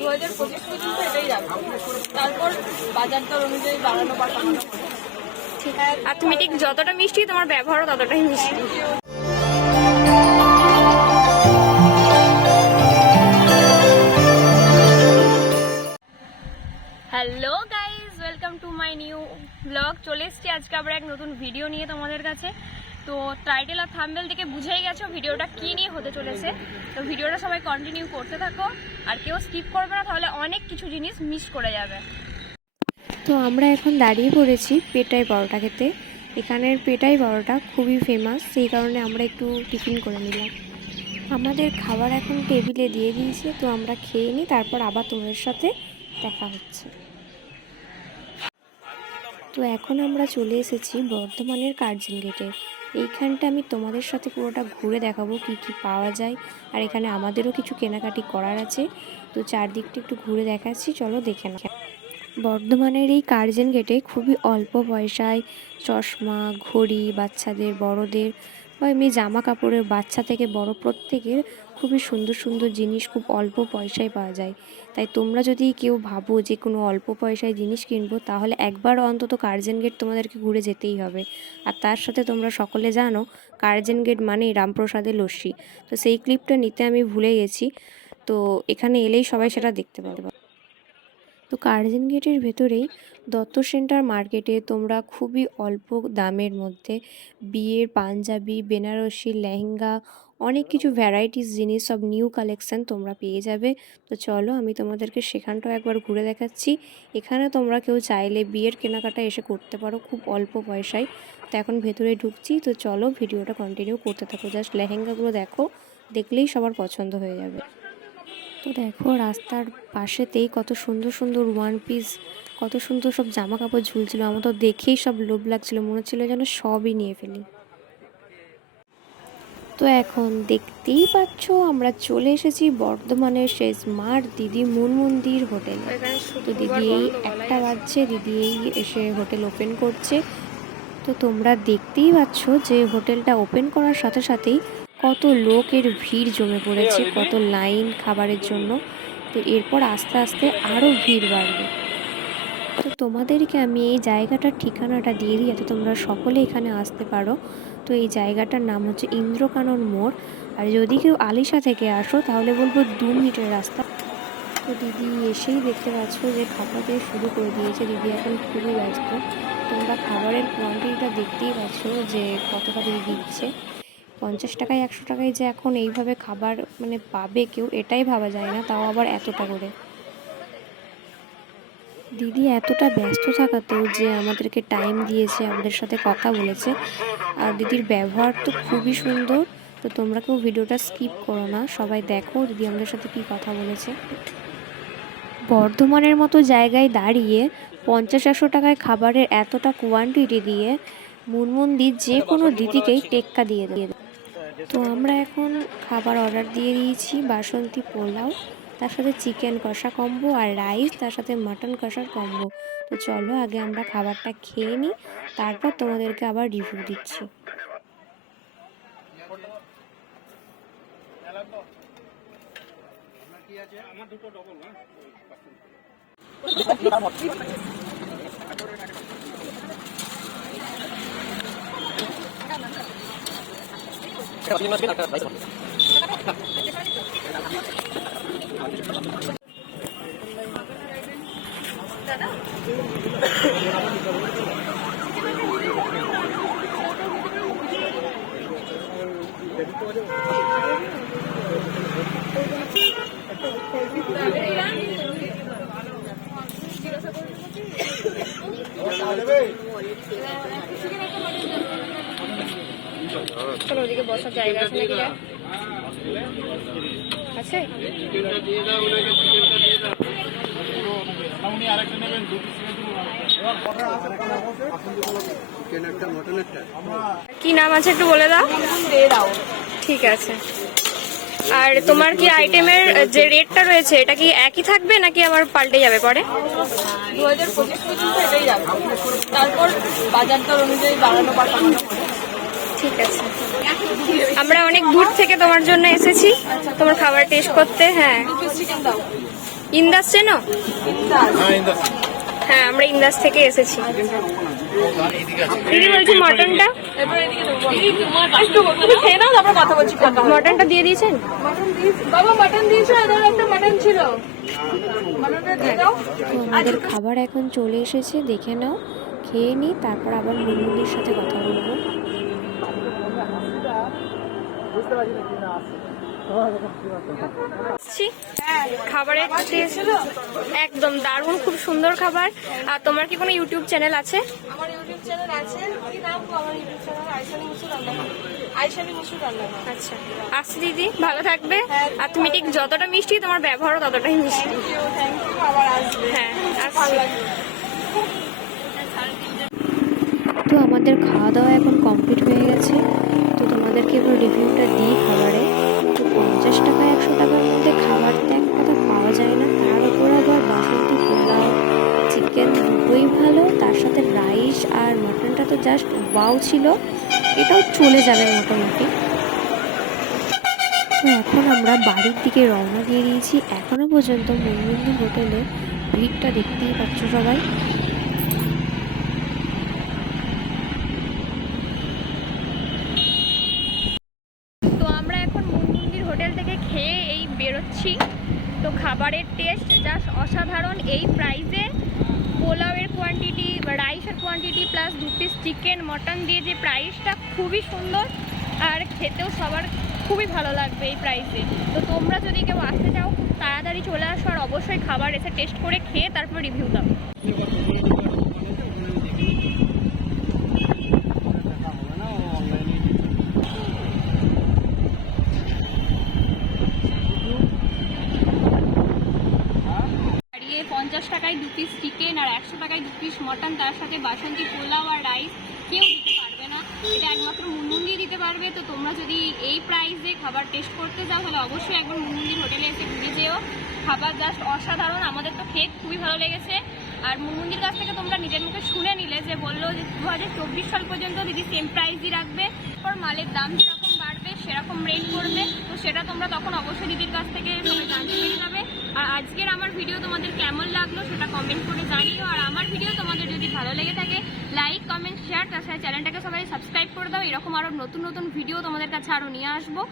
2025 পর্যন্ত এটাই রাখবো, তারপর বাজার দর অনুযায়ী বাড়ানো বা কমানো। ঠিক আছে, আর তুমি ঠিক যতটা মিষ্টি তোমার ব্যবহারও ততটাই মিষ্টি। Hello guys, welcome to my new blog. চলে এসছি আজকে আবার এক নতুন ভিডিও নিয়ে তোমাদের কাছে। তো টাইটেল আর থাম্বনেল থেকে বুঝেই গেছো ভিডিওটা কী নিয়ে হতে চলেছে। তো ভিডিওটা সবাই কন্টিনিউ করতে থাকো, আর কেউ স্কিপ করবে না, তাহলে অনেক কিছু জিনিস মিস করে যাবে। তো আমরা এখন দাঁড়িয়ে পড়েছি পেটাই পরোটা খেতে। এখানের পেটাই পরোটা খুবই ফেমাস, সেই কারণে আমরা একটু টিফিন করে নিলাম। আমাদের খাবার এখন টেবিলে দিয়ে দিয়েছে, তো আমরা খেয়ে নিই, তারপর আবার তোমাদের সাথে দেখা হচ্ছে। তো এখন আমরা চলে এসেছি বর্ধমানের কার্জন গেটে। এইখানটা আমি তোমাদের সাথে পুরোটা ঘুরে দেখাবো কি কি পাওয়া যায়, আর এখানে আমাদেরও কিছু কেনাকাটি করার আছে। তো চারদিকটা একটু ঘুরে দেখাচ্ছি, চলো দেখে নাও। বর্ধমানের এই কার্জন গেটে খুবই অল্প পয়সায় চশমা, ঘড়ি, বাচ্চাদের, বড়দের বা এমনি জামা কাপড়ের, বাচ্চা থেকে বড় প্রত্যেকের খুবই সুন্দর সুন্দর জিনিস খুব অল্প পয়সায় পাওয়া যায়। তাই তোমরা যদি কেউ ভাবো যে কোনো অল্প পয়সায় জিনিস কিনবো, তাহলে একবার অন্তত কার্জন গেট তোমাদেরকে ঘুরে যেতেই হবে। আর তার সাথে তোমরা সকলে জানো কার্জন গেট মানেই রামপ্রসাদের লস্যি। তো সেই ক্লিপটা নিতে আমি ভুলে গেছি, তো এখানে এলেই সবাই সেটা দেখতে পাবে। তো কার্জন গেটের ভেতরেই দত্ত সেন্টার মার্কেটে তোমরা খুবই অল্প দামের মধ্যে বিয়ের পাঞ্জাবি, বেনারসি, লেহেঙ্গা, অনেক কিছু ভ্যারাইটিস জিনিস, সব নিউ কালেকশান তোমরা পেয়ে যাবে। তো চলো আমি তোমাদেরকে সেখানটাও একবার ঘুরে দেখাচ্ছি। এখানে তোমরা কেউ চাইলে বিয়ের কেনাকাটা এসে করতে পারো খুব অল্প পয়সায়। তো এখন ভেতরে ঢুকছি, তো চলো ভিডিওটা কন্টিনিউ করতে থাকো। জাস্ট লেহেঙ্গাগুলো দেখো, দেখলেই সবার পছন্দ হয়ে যাবে। তো দেখো রাস্তার পাশেতেই কত সুন্দর সুন্দর ওয়ান পিস, কত সুন্দর সব জামা কাপড় ঝুলছিল। আমার তো দেখেই সব লোভ লাগছিল, মনে হচ্ছিল যেন সবই নিয়ে ফেলি। তো এখন দেখতেই পাচ্ছ আমরা চলে এসেছি বর্ধমানের সেই স্মার্ট দিদি মন্দির হোটেলে। তো দিদি এই একটা বাজছে, দিদি এই এসে হোটেল ওপেন করছে। তো তোমরা দেখতেই পাচ্ছ যে হোটেলটা ওপেন করার সাথে সাথেই কত লোকের ভিড় জমে পড়েছে, কত লাইন খাবারের জন্য। তো এরপর আস্তে আস্তে আরও ভিড় বাড়বে। তো তোমাদেরকে আমি এই জায়গাটার ঠিকানাটা দিয়ে দিই, যাতে তোমরা সকলে এখানে আসতে পারো। তো এই জায়গাটার নাম হচ্ছে ইন্দ্রকানন মোড়। আর যদি কেউ আলিশা থেকে আসো তাহলে বলবো 2 মিনিটের রাস্তা। তো দিদি এসেই দেখতে পাচ্ছ যে খাবার দিয়ে শুরু করে দিয়েছে। দিদি এখন খুবই ব্যস্ত। তোমরা খাবারের কোয়ান্টিটিটা দেখতেই পাচ্ছ যে কতটা দিদি দিচ্ছে। 50 টাকায় 100 টাকায় যে এখন এইভাবে খাবার মানে পাবে কেউ, এটাই ভাবা যায় না, তাও আবার এতটা করে। দিদি এতটা ব্যস্ত থাকাতেও যে আমাদেরকে টাইম দিয়েছে, আমাদের সাথে কথা বলেছে, আর দিদির ব্যবহার তো খুবই সুন্দর। তো তোমরা কেউ ভিডিওটা স্কিপ করো না, সবাই দেখো দিদি আমাদের সাথে কী কথা বলেছে। বর্ধমানের মতো জায়গায় দাঁড়িয়ে 50-100 টাকায় খাবারের এতটা কোয়ান্টিটি দিয়ে মন্দির যে কোনো দিদিকেই টেক্কা দিয়ে দেয়। তো আমরা এখন খাবার অর্ডার দিয়ে দিয়েছি, বাসন্তী পোলাও, তার সাথে চিকেন কষা কম্বো, আর রাইস, তার সাথে মাটন কষার কম্বো। তো চলো আগে আমরা খাবারটা খেয়ে নিই, তারপর তোমাদেরকে আবার রিভিউ দিচ্ছি। চলো ওদিকে বসার জায়গা আছে নাকি? আছে? কি নাম আছে একটু বলে দাও। ঠিক আছে। আর তোমার কি আইটেমের যে রেটটা রয়েছে এটা কি একই থাকবে নাকি আবার পাল্টে যাবে পরে? 2025 পর্যন্ত এটাই রাখবো, তারপর বাজার দর অনুযায়ী বাড়ানো বা কমানো। ঠিক আছে। আমরা অনেক দূর থেকে তোমার জন্য এসেছি তোমার খাবার টেস্ট করতে। হ্যাঁ, ইন্দাস চেনো? ইন্দাস। হ্যাঁ, আমরা ইন্দাস থেকে এসেছি। দিদি বলছি মটনটা, এবার এদিকে দেবো। একটু তুমি খেয়ে নাও, তারপর কথা বলছি। মটনটা দিয়ে দিয়েছেন? মাটন দিয়েছি বাবা, মাটন দিয়েছো? এদের একটা মাটন ছিল, মাটনটা দিয়ে দাও। তো আমাদের খাবার এখন চলে এসেছে, দেখে নাও, খেয়ে নিই, তারপর আবার মুন্নির সাথে কথা বলবো। খাবারের কাছে একদম দারুণ, খুব সুন্দর খাবার। আর তোমার কি কোনো ইউটিউব চ্যানেল আছে? আমার ইউটিউব চ্যানেল আছে। কি নাম গো আমার ইউটিউব চ্যানেল? আইশানি মুসুর রান্নাঘর। আইশানি মুসুর রান্নাঘর। আচ্ছা, আসছি দিদি, ভালো থাকবে। আর তুমি ঠিক যতটা মিষ্টি, তোমার ব্যবহারও ততটাই মিষ্টি। থ্যাংক ইউ, আবার আসবে। হ্যাঁ, ভালো আসছি। লাগবে। তো আমাদের খাওয়া দাওয়া এখন কমপ্লিট হয়ে গেছে। তো তোমাদেরকে এবার রিভিউটা দিই খাবারে। তো 50 টাকা 100 টাকার মধ্যে খাবার তো এক কথা পাওয়া যায় না, তার উপর আবার বাসন্তী পোলাও, চিকেন দুটোই ভালো, তার সাথে রাইস আর মাটনটা তো জাস্ট ওয়াও ছিল। এটাও চলে যাবে মোটামুটি। তো এখন আমরা বাড়ির দিকে রওনা দিয়ে দিয়েছি। এখনো পর্যন্ত মনমন্দির হোটেলে ভিড়টা দেখতেই পাচ্ছ সবাই। তো আমরা এখন মনমন্দির হোটেল থেকে খেয়ে এই বেরোচ্ছি। তো খাবারের টেস্ট জাস্ট অসাধারণ। এই প্রাইসে পোলাওয়ের কোয়ান্টিটি, রাইসের quantity plus 2 piece chicken mutton দিয়ে যে প্রাইসটা, খুবই সুন্দর আর খেতেও সবার খুবই ভালো লাগবে এই প্রাইসে। তো তোমরা যদি কেউ আসতে চাও, খুব তাড়াতাড়ি চলে আসো আর অবশ্যই খাবার এসে টেস্ট করে খেয়ে তারপর রিভিউ দাও। দাঁড়িয়ে 50 টাকায় 2 পিস চিকেন আর 100 টাকায় 2 পিস মটন, তার সাথে বাসন্তী পোলাও আর রাইস কেউ দিতে পারবে না, এটা একমাত্র মুনমুন্দির দিতে পারবে। তো তোমরা যদি এই প্রাইসে খাবার টেস্ট করতে চাও, তাহলে অবশ্যই একবার মুনমুন্দির হোটেলে এসে ঘুরে যেও। খাবার জাস্ট অসাধারণ, আমাদের তো খেয়ে খুবই ভালো লেগেছে। আর মুনমুন্দির কাছ থেকে তোমরা নিজের মুখে শুনে নিলে যে বললো যে 2024 সাল পর্যন্ত দিদি সেম প্রাইসই রাখবে, পর মালের দাম যেরকম বাড়বে সেরকম রেট করবে। তো সেটা তোমরা তখন অবশ্যই দিদির কাছ থেকে সবাই জানতে পেরে যাবে। আর আজকের আমার ভিডিও তোমাদের কেমন লাগলো সেটা কমেন্ট করে জানিও। আর আমার ভিডিও তোমাদের যদি ভালো লেগে থাকে, লাইক কমেন্ট শেয়ার, তার সাথে চ্যানেলটাকে সবাই সাবস্ক্রাইব করে দাও। এরকম আরও নতুন নতুন ভিডিও তোমাদের কাছে আরও নিয়ে আসবো।